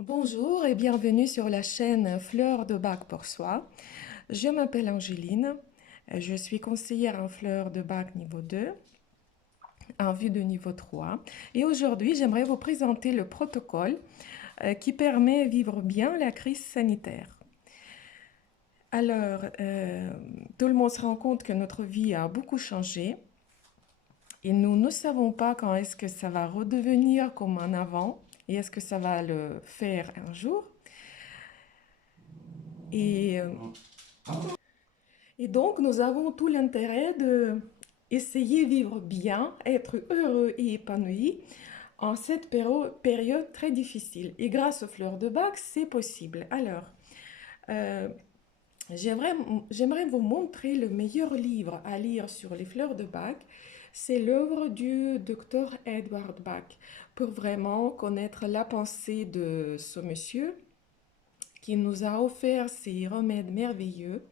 Bonjour et bienvenue sur la chaîne Fleurs de Bac pour soi. Je m'appelle Angéline, je suis conseillère en fleurs de bac niveau 2, en vue de niveau 3. Et aujourd'hui, j'aimerais vous présenter le protocole qui permet de vivre bien la crise sanitaire. Alors, tout le monde se rend compte que notre vie a beaucoup changé et nous ne savons pas quand est-ce que ça va redevenir comme en avant et est-ce que ça va le faire un jour. Et Et donc, nous avons tout l'intérêt de essayer de vivre bien, être heureux et épanoui en cette période très difficile. Et grâce aux fleurs de bac, c'est possible. Alors, euh, j'aimerais, j'aimerais vous montrer le meilleur livre à lire sur les fleurs de bac. C'est l'œuvre du docteur Edward Bach pour vraiment connaître la pensée de ce monsieur qui nous a offert ces remèdes merveilleux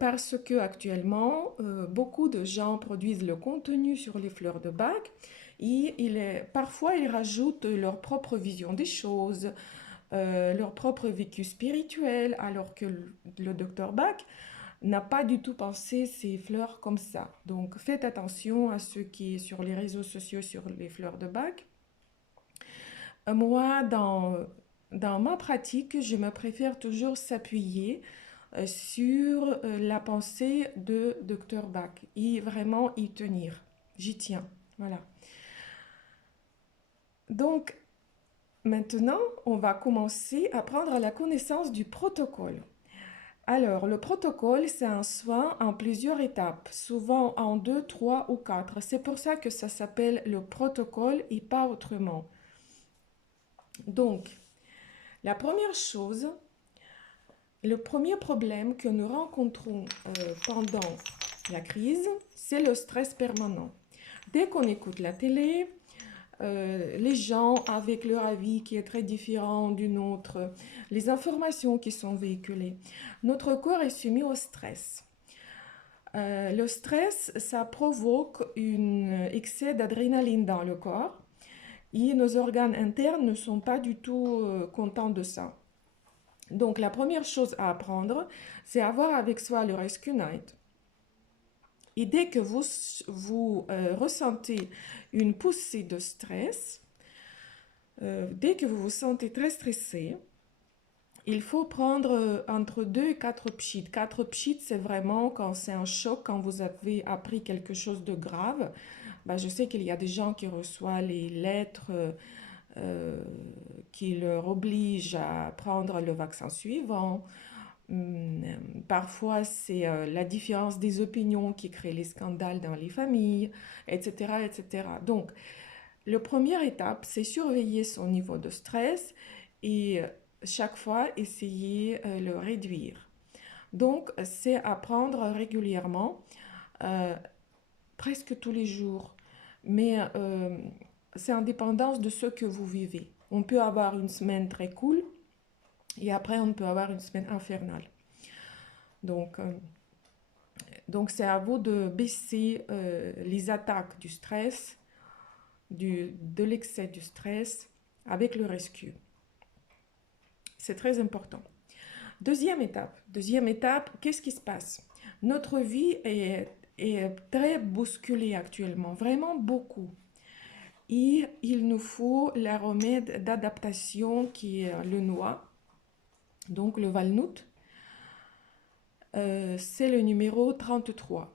parce que actuellement, beaucoup de gens produisent le contenu sur les fleurs de bac et parfois ils rajoutent leur propre vision des choses, leur propre vécu spirituel, alors que le docteur Bach n'a pas du tout pensé ces fleurs comme ça. Donc faites attention à ce qui est sur les réseaux sociaux sur les fleurs de bac. Moi, dans ma pratique, je me préfère toujours s'appuyer sur la pensée de Dr Bach et vraiment y tenir. J'y tiens. Voilà. Donc, maintenant, on va commencer à prendre la connaissance du protocole. Alors, le protocole, c'est un soin en plusieurs étapes, souvent en 2, 3 ou 4. C'est pour ça que ça s'appelle le protocole et pas autrement. Donc, la première chose, le premier problème que nous rencontrons pendant la crise, c'est le stress permanent. Dès qu'on écoute la télé, les gens avec leur avis qui est très différent du nôtre, les informations qui sont véhiculées, notre corps est soumis au stress. Le stress, ça provoque un excès d'adrénaline dans le corps et nos organes internes ne sont pas du tout contents de ça. Donc la première chose à apprendre, c'est avoir avec soi le Rescue Night. Et dès que vous ressentez une poussée de stress, dès que vous vous sentez très stressé, il faut prendre entre 2 et 4 pchits. 4 pchits, c'est vraiment quand c'est un choc, quand vous avez appris quelque chose de grave. Ben, je sais qu'il y a des gens qui reçoivent les lettres euh, qui leur obligent à prendre le vaccin suivant. Parfois, c'est la différence des opinions qui crée les scandales dans les familles, etc., etc. Donc, la première étape, c'est surveiller son niveau de stress et chaque fois essayer de le réduire. Donc, c'est apprendre régulièrement, euh, presque tous les jours, mais c'est en dépendance de ce que vous vivez. On peut avoir une semaine très cool et après on peut avoir une semaine infernale. Donc, euh, donc c'est à vous de baisser les attaques du stress, de l'excès du stress avec le rescue. C'est très important. Deuxième étape, qu'est-ce qui se passe? Notre vie est très bousculée actuellement, vraiment beaucoup. Et il nous faut la remède d'adaptation qui est le noix, donc le walnut. C'est le numéro 33.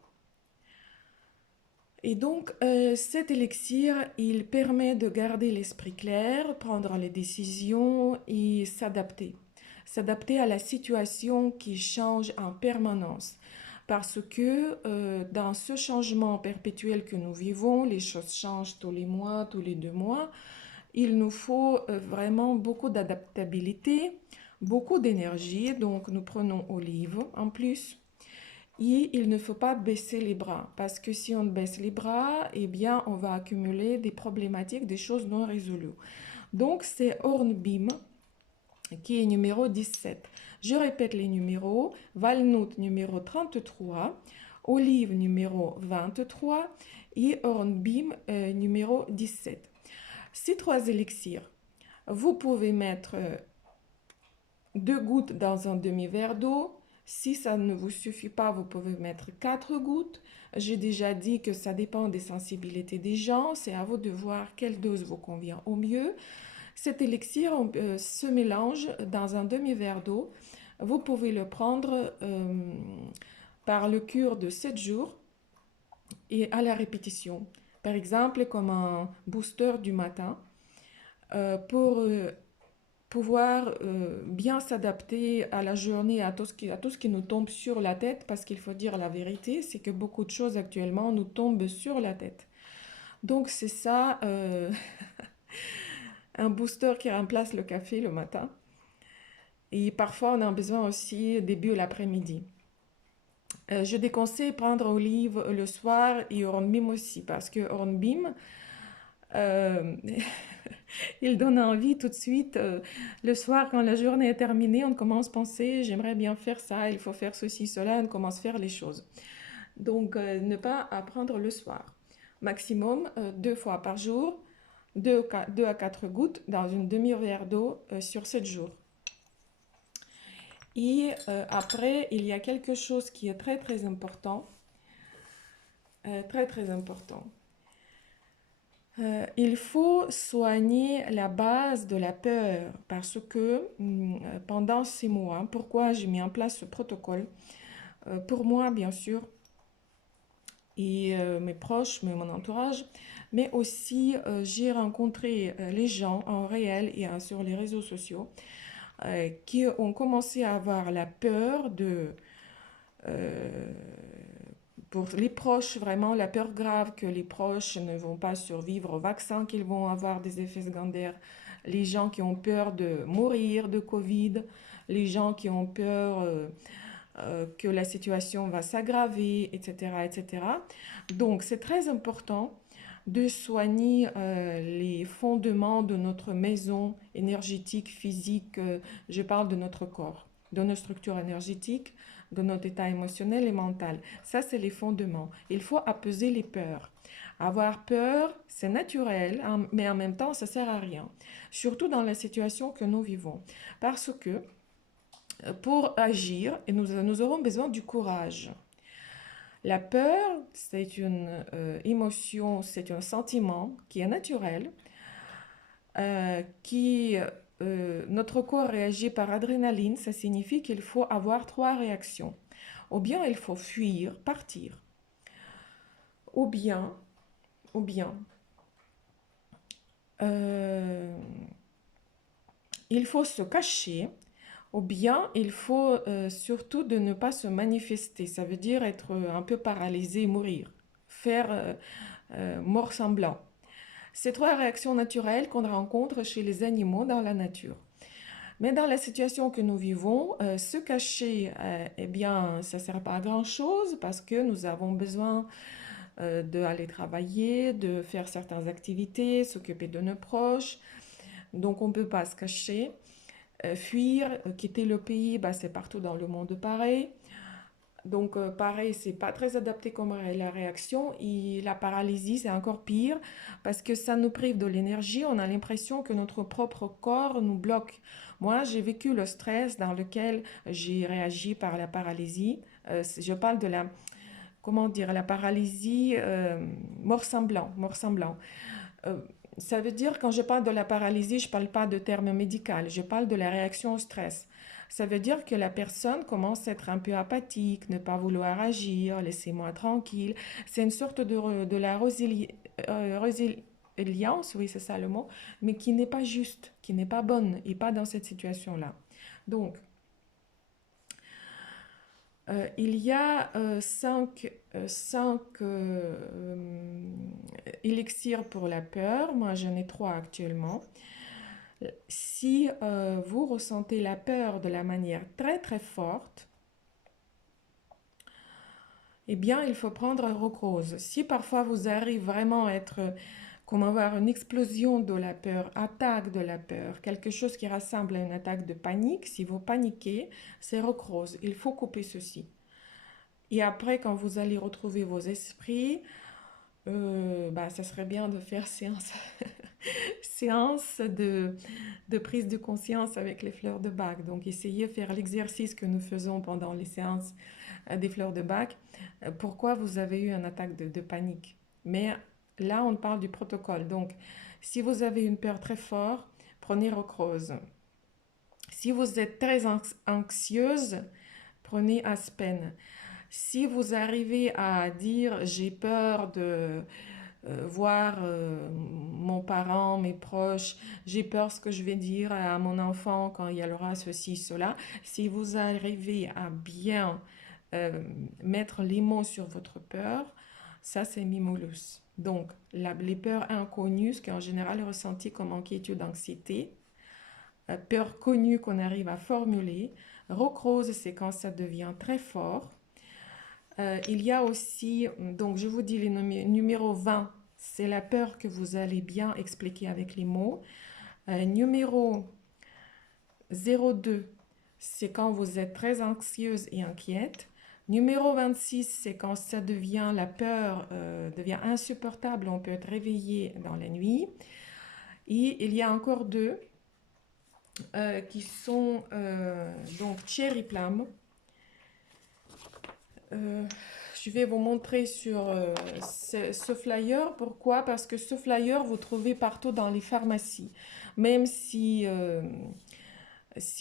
Et donc, cet élixir, il permet de garder l'esprit clair, prendre les décisions et s'adapter. S'adapter à la situation qui change en permanence. Parce que dans ce changement perpétuel que nous vivons, les choses changent tous les mois, tous les 2 mois, il nous faut vraiment beaucoup d'adaptabilité, beaucoup d'énergie. Donc, nous prenons olive en plus. Et il ne faut pas baisser les bras, parce que si on baisse les bras, eh bien, on va accumuler des problématiques, des choses non résolues. Donc, c'est Hornbeam qui est numéro 17. Je répète les numéros. Walnut numéro 33, Olive numéro 23 et Hornbeam numéro 17. Ces trois élixirs Vous pouvez mettre 2 gouttes dans un demi-verre d'eau. Si ça ne vous suffit pas, vous pouvez mettre 4 gouttes. J'ai déjà dit que ça dépend des sensibilités des gens. C'est à vous de voir quelle dose vous convient au mieux. Cet élixir se mélange dans un demi-verre d'eau. Vous pouvez le prendre par le cure de 7 jours et à la répétition. Par exemple, comme un booster du matin pour pouvoir bien s'adapter à la journée, à tout ce qui nous tombe sur la tête, parce qu'il faut dire la vérité, c'est que beaucoup de choses actuellement nous tombent sur la tête. Donc c'est ça, un booster qui remplace le café le matin. Et parfois on a besoin aussi début l'après-midi. Je déconseille prendre olive le soir et hornbeam aussi, parce que hornbeam, euh, il donne envie tout de suite. Le soir, quand la journée est terminée, on commence à penser, j'aimerais bien faire ça, il faut faire ceci, cela, on commence à faire les choses. Donc, ne pas apprendre le soir. Maximum 2 fois par jour, 2 à 4 gouttes dans une demi-verre d'eau sur 7 jours. Et après, il y a quelque chose qui est très très important. Très très important. Il faut soigner la base de la peur parce que pendant 6 mois, pourquoi j'ai mis en place ce protocole? Pour moi, bien sûr, et mes proches, mais mon entourage, mais aussi j'ai rencontré les gens en réel et sur les réseaux sociaux qui ont commencé à avoir la peur euh, pour les proches, vraiment la peur grave que les proches ne vont pas survivre au vaccin, qu'ils vont avoir des effets secondaires, les gens qui ont peur de mourir de Covid, les gens qui ont peur que la situation va s'aggraver, etc., etc. Donc c'est très important de soigner les fondements de notre maison énergétique, physique, je parle de notre corps, de nos structures énergétiques, de notre état émotionnel et mental. Ça, c'est les fondements. Il faut apaiser les peurs. Avoir peur, c'est naturel, hein, mais en même temps, ça sert à rien. Surtout dans la situation que nous vivons. Parce que pour agir, et nous aurons besoin du courage. La peur, c'est une émotion, c'est un sentiment qui est naturel, notre corps réagit par adrénaline, ça signifie qu'il faut avoir 3 réactions. Ou bien il faut fuir, partir, ou bien, ou bien, euh, il faut se cacher, ou bien il faut surtout de ne pas se manifester. Ça veut dire être un peu paralysé, mourir, faire mort semblant. Ces 3 réactions naturelles qu'on rencontre chez les animaux dans la nature. Mais dans la situation que nous vivons, se cacher, eh bien, ça ne sert pas à grand-chose parce que nous avons besoin d'aller travailler, de faire certaines activités, s'occuper de nos proches. Donc, on ne peut pas se cacher. Fuir, quitter le pays, bah, c'est partout dans le monde pareil. Donc, pareil, c'est pas très adapté comme la réaction. Et la paralysie, c'est encore pire parce que ça nous prive de l'énergie. On a l'impression que notre propre corps nous bloque. Moi, j'ai vécu le stress dans lequel j'ai réagi par la paralysie. Je parle de la, comment dire, la paralysie mort semblant, mort semblant. Euh, Ça veut dire, quand je parle de la paralysie, je ne parle pas de terme médical, je parle de la réaction au stress. Ça veut dire que la personne commence à être un peu apathique, ne pas vouloir agir, laissez-moi tranquille. C'est une sorte de la résilience, oui, c'est ça le mot, mais qui n'est pas juste, qui n'est pas bonne et pas dans cette situation-là. Donc, il y a cinq élixirs pour la peur. Moi, j'en ai 3 actuellement. Si vous ressentez la peur de la manière très très forte, eh bien, il faut prendre un rose. Si parfois vous arrivez vraiment à être, comme avoir une explosion de la peur, attaque de la peur, quelque chose qui ressemble à une attaque de panique, si vous paniquez, c'est rose. Il faut couper ceci. Et après, quand vous allez retrouver vos esprits, bah, ça serait bien de faire séance séance de prise de conscience avec les fleurs de bac. Donc, essayez de faire l'exercice que nous faisons pendant les séances des fleurs de bac. Pourquoi vous avez eu une attaque de panique? Mais là, on parle du protocole. Donc, si vous avez une peur très forte, prenez Rocrose. Si vous êtes très anxieuse, prenez Aspen. Si vous arrivez à dire j'ai peur de voir mon parent, mes proches, j'ai peur ce que je vais dire à mon enfant quand il y aura ceci, cela. Si vous arrivez à bien euh, mettre les mots sur votre peur, ça c'est Mimolus. Donc, les peurs inconnues, ce qui est en général ressenti comme inquiétude, anxiété, peur connue qu'on arrive à formuler. Rocrose, c'est quand ça devient très fort. Il y a aussi, donc je vous dis les numéro 20, c'est la peur que vous allez bien expliquer avec les mots. Numéro 02, c'est quand vous êtes très anxieuse et inquiète. Numéro 26, c'est quand ça devient, la peur devient insupportable, on peut être réveillé dans la nuit. Et il y a encore deux qui sont donc Cherry Plum. Je vais vous montrer sur ce flyer. Pourquoi? Parce que ce flyer, vous trouvez partout dans les pharmacies. Même si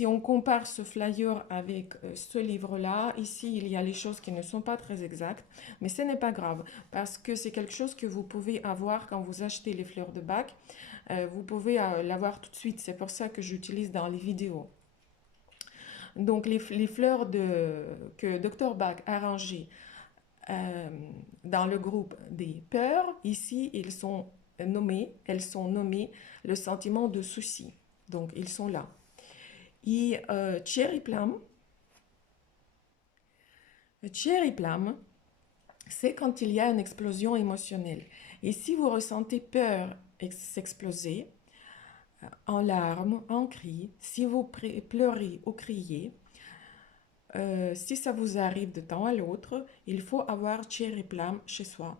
on compare ce flyer avec ce livre-là, ici, il y a les choses qui ne sont pas très exactes, mais ce n'est pas grave, parce que c'est quelque chose que vous pouvez avoir quand vous achetez les fleurs de bac. Vous pouvez l'avoir tout de suite, c'est pour ça que j'utilise dans les vidéos. Donc, les fleurs que Dr. Bach a rangées euh, dans le groupe des peurs, ici, elles sont nommées le sentiment de souci. Donc, ils sont là. Et Cherry Plum, c'est quand il y a une explosion émotionnelle. Et si vous ressentez peur s'exploser, en larmes, en cris, si vous pleurez ou criez, si ça vous arrive de temps à l'autre, il faut avoir Cherry Plum chez soi.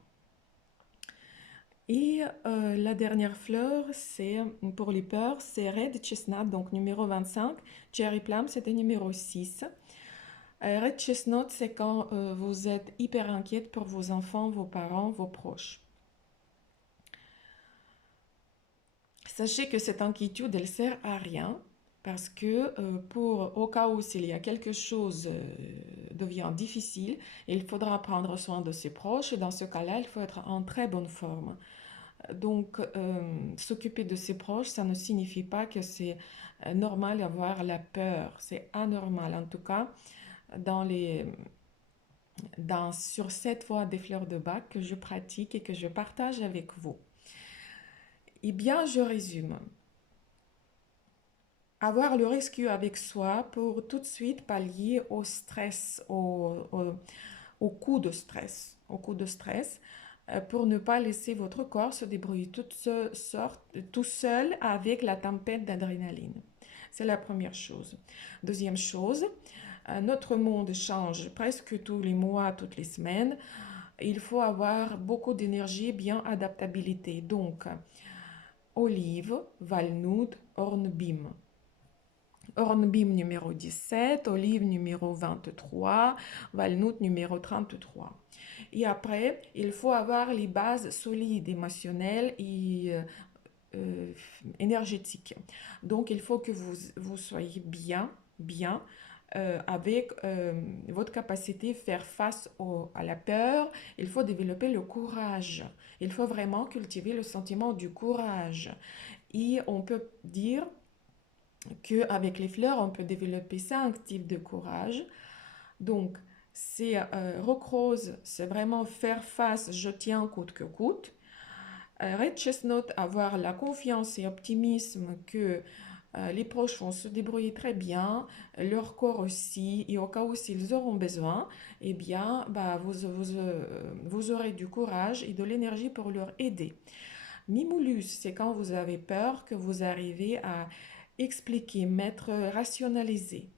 Et la dernière fleur, c'est pour les peurs, c'est Red Chestnut, donc numéro 25. Cherry Plum, c'était numéro 6. Red Chestnut, c'est quand vous êtes hyper inquiète pour vos enfants, vos parents, vos proches. Sachez que cette inquiétude, elle sert à rien parce que au cas où s'il y a quelque chose devient difficile, il faudra prendre soin de ses proches et dans ce cas-là, il faut être en très bonne forme. Donc, s'occuper de ses proches, ça ne signifie pas que c'est normal d'avoir la peur. C'est anormal. En tout cas, dans sur cette voie des fleurs de bac que je pratique et que je partage avec vous. Eh bien, je résume. Avoir le rescue avec soi pour tout de suite pallier au stress, au coup de stress, pour ne pas laisser votre corps se débrouiller tout seul avec la tempête d'adrénaline. C'est la première chose. Deuxième chose, notre monde change presque tous les mois, toutes les semaines. Il faut avoir beaucoup d'énergie, bien adaptabilité. Donc, olive, walnut, hornbeam. Hornbeam numéro 17, olive numéro 23, walnut numéro 33. Et après, il faut avoir les bases solides, émotionnelles et énergétiques. Donc, il faut que vous soyez bien avec votre capacité à faire face à la peur. Il faut développer le courage. Il faut vraiment cultiver le sentiment du courage. Et on peut dire qu'avec les fleurs, on peut développer 5 types de courage. Donc, c'est Rock Rose, c'est vraiment faire face, je tiens coûte que coûte. Red Chestnut, avoir la confiance et optimisme que les proches vont se débrouiller très bien, leur corps aussi, et au cas où s'ils auront besoin, eh bien, bah, vous aurez du courage et de l'énergie pour leur aider. Mimulus, c'est quand vous avez peur que vous arrivez à expliquer, mettre, rationaliser.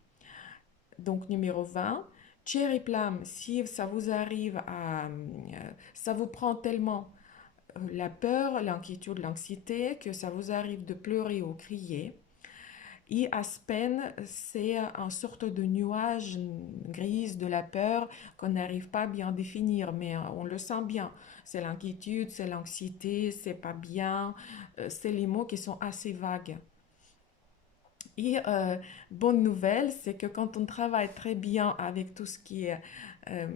Donc numéro 20. Cherry Plum, si ça vous arrive ça vous prend tellement la peur, l'inquiétude, l'anxiété, que ça vous arrive de pleurer ou crier. Et Aspen, c'est une sorte de nuage gris de la peur qu'on n'arrive pas à bien définir, mais on le sent bien. C'est l'inquiétude, c'est l'anxiété, c'est pas bien, c'est les mots qui sont assez vagues. Et bonne nouvelle, c'est que quand on travaille très bien avec tout ce qui est euh,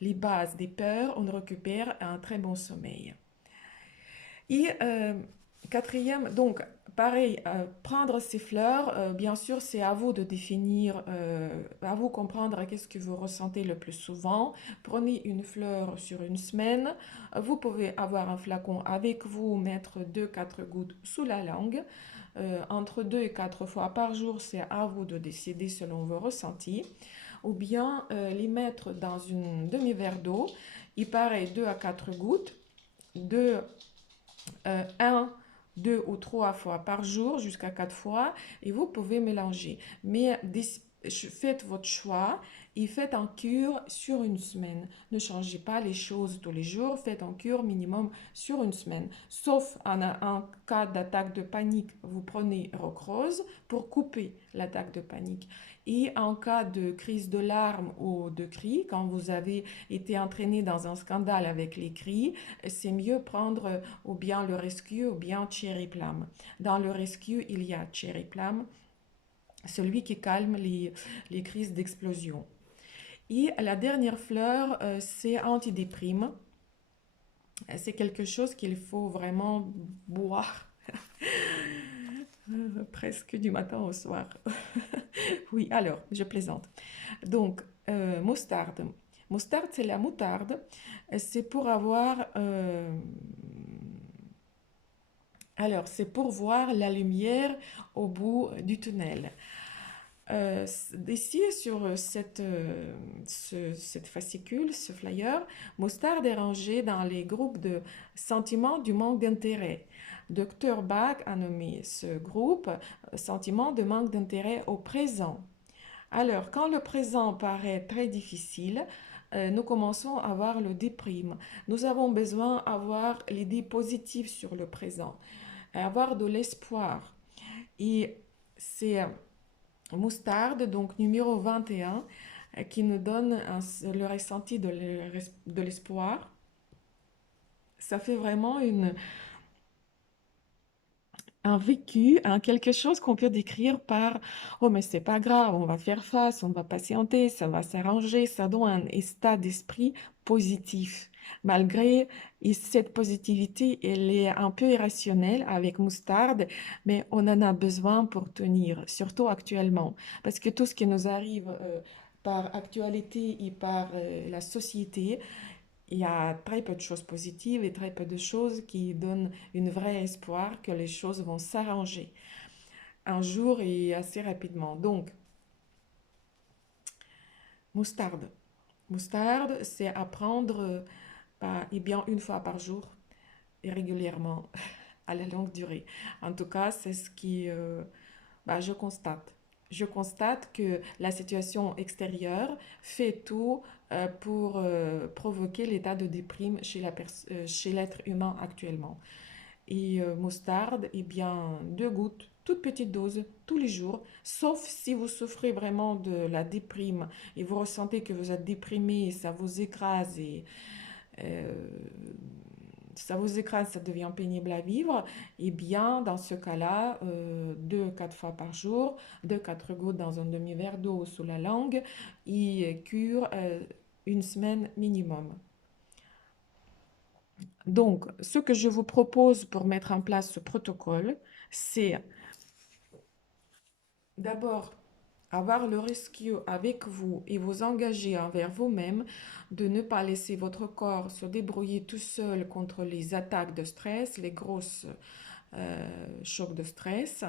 les bases des peurs, on récupère un très bon sommeil. Et quatrième, donc pareil, prendre ces fleurs, bien sûr, c'est à vous de définir, à vous comprendre qu'est-ce que vous ressentez le plus souvent. Prenez une fleur sur une semaine. Vous pouvez avoir un flacon avec vous, mettre 2 4 gouttes sous la langue. Entre 2 et 4 fois par jour, c'est à vous de décider selon vos ressentis. Ou bien les mettre dans une demi-verre d'eau. Il paraît 2 à 4 gouttes. 2 1, 2 ou 3 fois par jour, jusqu'à 4 fois, et vous pouvez mélanger. Mais faites votre choix et faites en cure sur une semaine. Ne changez pas les choses tous les jours, faites en cure minimum sur une semaine. Sauf en cas d'attaque de panique, vous prenez Rocrose pour couper l'attaque de panique. Et en cas de crise de larmes ou de cris, quand vous avez été entraîné dans un scandale avec les cris, c'est mieux prendre ou bien le Rescue ou bien Cherry Plum. Dans le Rescue, il y a Cherry Plum, celui qui calme les crises d'explosion. Et la dernière fleur, c'est antidéprime. C'est quelque chose qu'il faut vraiment boire presque du matin au soir. Oui, alors, je plaisante. Donc, moutarde. Moutarde, c'est la moutarde. C'est pour avoir alors, c'est pour voir la lumière au bout du tunnel. Ici, sur cette fascicule, ce flyer, Mostard est rangé dans les groupes de sentiments du manque d'intérêt. Dr. Bach a nommé ce groupe sentiment de manque d'intérêt au présent. Alors, quand le présent paraît très difficile, nous commençons à avoir le déprime. Nous avons besoin d'avoir l'idée positive sur le présent, avoir de l'espoir. Et c'est Moutarde, donc numéro 21, qui nous donne le ressenti de l'espoir. Ça fait vraiment un vécu, quelque chose qu'on peut décrire par oh mais c'est pas grave, on va faire face, on va patienter, ça va s'arranger, ça donne un état d'esprit positif. Malgré cette positivité, elle est un peu irrationnelle avec Moutarde, mais on en a besoin pour tenir, surtout actuellement, parce que tout ce qui nous arrive par actualité et par la société, il y a très peu de choses positives et très peu de choses qui donnent une vraie espoir que les choses vont s'arranger un jour et assez rapidement. Donc, moutarde. Moutarde, c'est à prendre et bien une fois par jour et régulièrement à la longue durée. En tout cas, c'est ce qui je constate. Je constate que la situation extérieure fait tout pour provoquer l'état de déprime chez l'être humain actuellement. Et moutarde, eh bien, 2 gouttes, toute petite dose, tous les jours, sauf si vous souffrez vraiment de la déprime et vous ressentez que vous êtes déprimé, ça vous écrase et euh, ça devient pénible à vivre, et bien dans ce cas-là, 2 4 fois par jour, 2 4 gouttes dans un demi-verre d'eau sous la langue, et cure une semaine minimum. Donc, ce que je vous propose pour mettre en place ce protocole, c'est d'abord avoir le rescue avec vous et vous engager envers vous-même de ne pas laisser votre corps se débrouiller tout seul contre les attaques de stress, les grosses chocs de stress,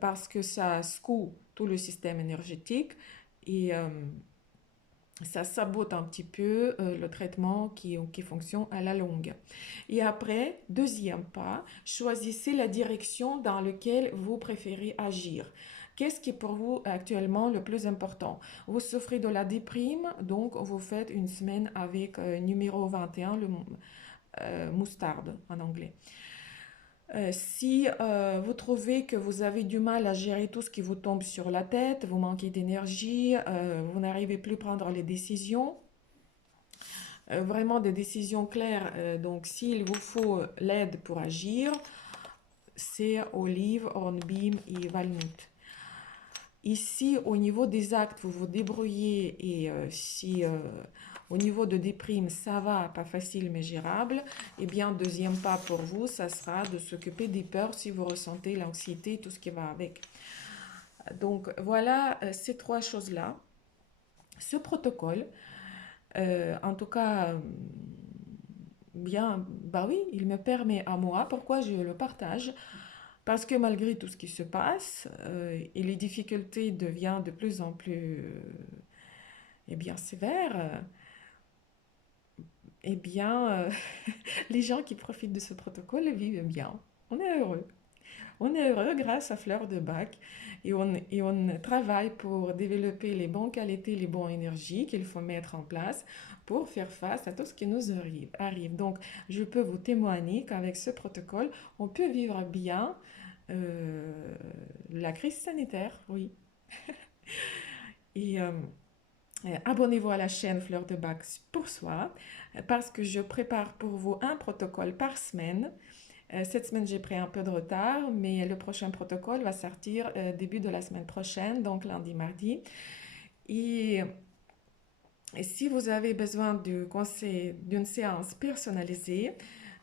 parce que ça secoue tout le système énergétique et ça sabote un petit peu le traitement qui fonctionne à la longue. Et après, deuxième pas, choisissez la direction dans laquelle vous préférez agir. Qu'est-ce qui est pour vous actuellement le plus important? Vous souffrez de la déprime, donc vous faites une semaine avec numéro 21, moutarde en anglais. Si vous trouvez que vous avez du mal à gérer tout ce qui vous tombe sur la tête, vous manquez d'énergie, vous n'arrivez plus à prendre les décisions, vraiment des décisions claires, donc s'il vous faut l'aide pour agir, c'est olive, hornbeam et walnut. Ici, au niveau des actes, vous vous débrouillez et si au niveau de déprime, ça va, pas facile mais gérable, eh bien, deuxième pas pour vous, ça sera de s'occuper des peurs si vous ressentez l'anxiété, tout ce qui va avec. Donc, voilà ces trois choses-là. Ce protocole, en tout cas, bien, bah oui, il me permet à moi, pourquoi je le partage? Parce que malgré tout ce qui se passe, et les difficultés deviennent de plus en plus eh bien, sévères, eh bien, les gens qui profitent de ce protocole vivent bien. On est heureux. On est heureux grâce à Fleur de Bac et on travaille pour développer les bonnes qualités, les bonnes énergies qu'il faut mettre en place pour faire face à tout ce qui nous arrive. Donc, je peux vous témoigner qu'avec ce protocole, on peut vivre bien euh, la crise sanitaire, oui. Et abonnez-vous à la chaîne Fleur de Bac pour soi, parce que je prépare pour vous un protocole par semaine. Cette semaine, j'ai pris un peu de retard, mais le prochain protocole va sortir début de la semaine prochaine, donc lundi, mardi. Et, et si vous avez besoin du conseil d'une séance personnalisée,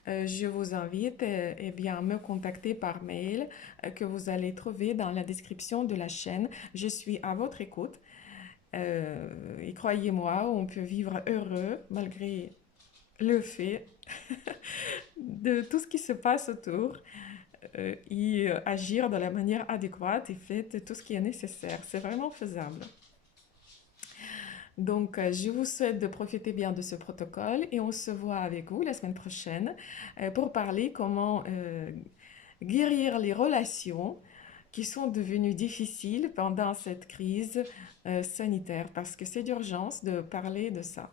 je vous invite eh bien, à me contacter par mail que vous allez trouver dans la description de la chaîne. Je suis à votre écoute. Et croyez-moi, on peut vivre heureux malgré le fait de tout ce qui se passe autour et agir de la manière adéquate et faire tout ce qui est nécessaire. C'est vraiment faisable. Donc, je vous souhaite de profiter bien de ce protocole et on se voit avec vous la semaine prochaine pour parler comment guérir les relations qui sont devenues difficiles pendant cette crise sanitaire parce que c'est d'urgence de parler de ça.